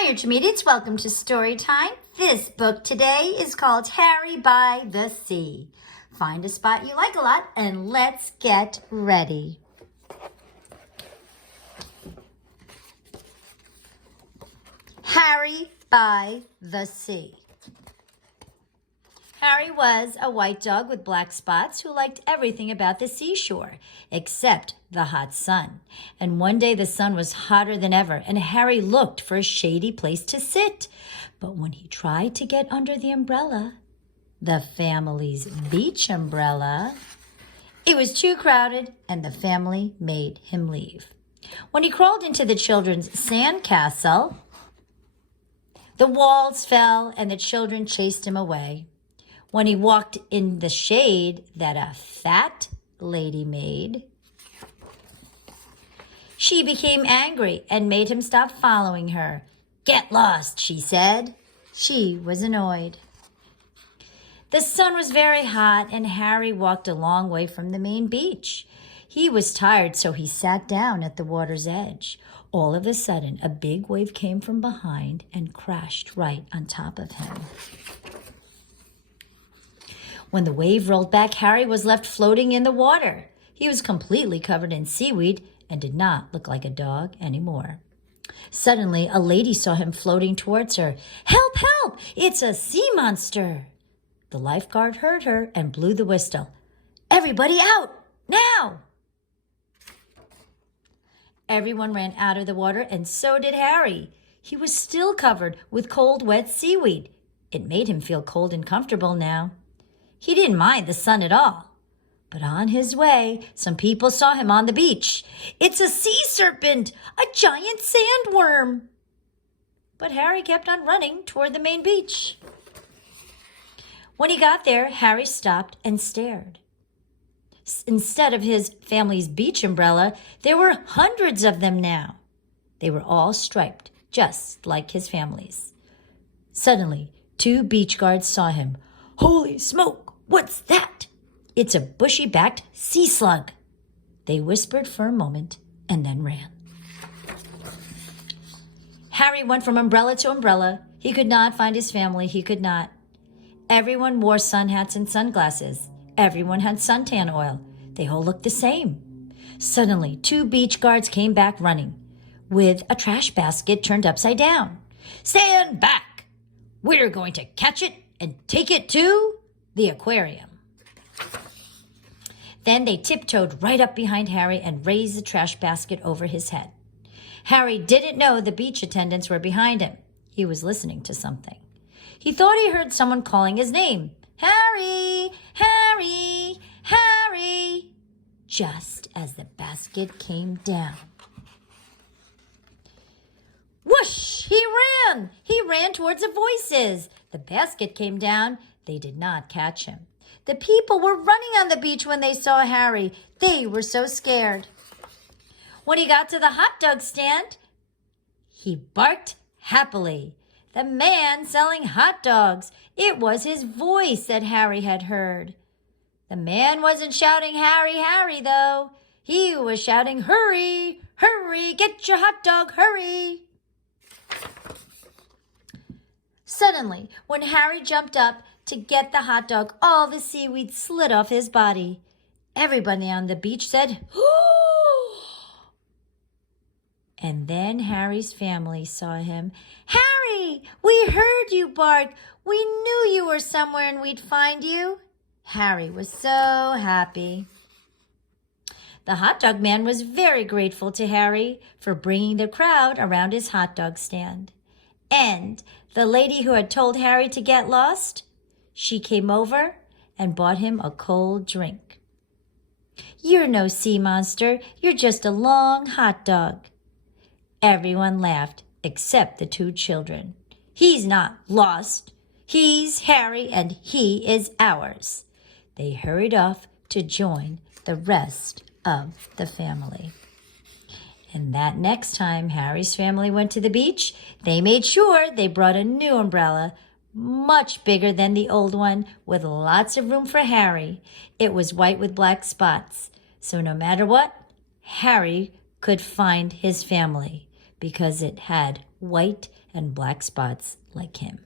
Hi, Intermediates. Welcome to Story Time. This book today is called Harry by the Sea. Find a spot you like a lot and let's get ready. Harry by the Sea. Harry was a white dog with black spots who liked everything about the seashore, except the hot sun. And one day the sun was hotter than ever, and Harry looked for a shady place to sit. But when he tried to get under the umbrella, the family's beach umbrella, it was too crowded, and the family made him leave. When he crawled into the children's sand castle, the walls fell, and the children chased him away. When he walked in the shade that a fat lady made, she became angry and made him stop following her. "Get lost," she said. She was annoyed. The sun was very hot, and Harry walked a long way from the main beach. He was tired, so he sat down at the water's edge. All of a sudden, a big wave came from behind and crashed right on top of him. When the wave rolled back, Harry was left floating in the water. He was completely covered in seaweed and did not look like a dog anymore. Suddenly, a lady saw him floating towards her. "Help, help! It's a sea monster!" The lifeguard heard her and blew the whistle. "Everybody out, now!" Everyone ran out of the water, and so did Harry. He was still covered with cold, wet seaweed. It made him feel cold and comfortable now. He didn't mind the sun at all. But on his way, some people saw him on the beach. "It's a sea serpent, a giant sandworm." But Harry kept on running toward the main beach. When he got there, Harry stopped and stared. Instead of his family's beach umbrella, there were hundreds of them now. They were all striped, just like his family's. Suddenly, two beach guards saw him. "Holy smoke! What's that?" "It's a bushy-backed sea slug." They whispered for a moment and then ran. Harry went from umbrella to umbrella. He could not find his family. He could not. Everyone wore sun hats and sunglasses. Everyone had suntan oil. They all looked the same. Suddenly, two beach guards came back running with a trash basket turned upside down. "Stand back! We're going to catch it and take it to the aquarium." Then they tiptoed right up behind Harry and raised the trash basket over his head. Harry didn't know the beach attendants were behind him. He was listening to something. He thought he heard someone calling his name. "Harry! Harry! Harry!" Just as the basket came down. Whoosh! He ran! He ran towards the voices. The basket came down. They did not catch him. The people were running on the beach when they saw Harry. They were so scared. When he got to the hot dog stand, he barked happily. The man selling hot dogs. It was his voice that Harry had heard. The man wasn't shouting, "Harry, Harry," though. He was shouting, "Hurry, hurry, get your hot dog, hurry." Suddenly, when Harry jumped up to get the hot dog, all the seaweed slid off his body. Everybody on the beach said, "Ooh!" And then Harry's family saw him. "Harry, we heard you bark. We knew you were somewhere and we'd find you." Harry was so happy. The hot dog man was very grateful to Harry for bringing the crowd around his hot dog stand. And the lady who had told Harry to get lost, she came over and bought him a cold drink. "You're no sea monster. You're just a long hot dog." Everyone laughed except the two children. "He's not lost. He's Harry and he is ours." They hurried off to join the rest of the family. And that next time Harry's family went to the beach, they made sure they brought a new umbrella, much bigger than the old one, with lots of room for Harry. It was white with black spots, so no matter what, Harry could find his family because it had white and black spots like him.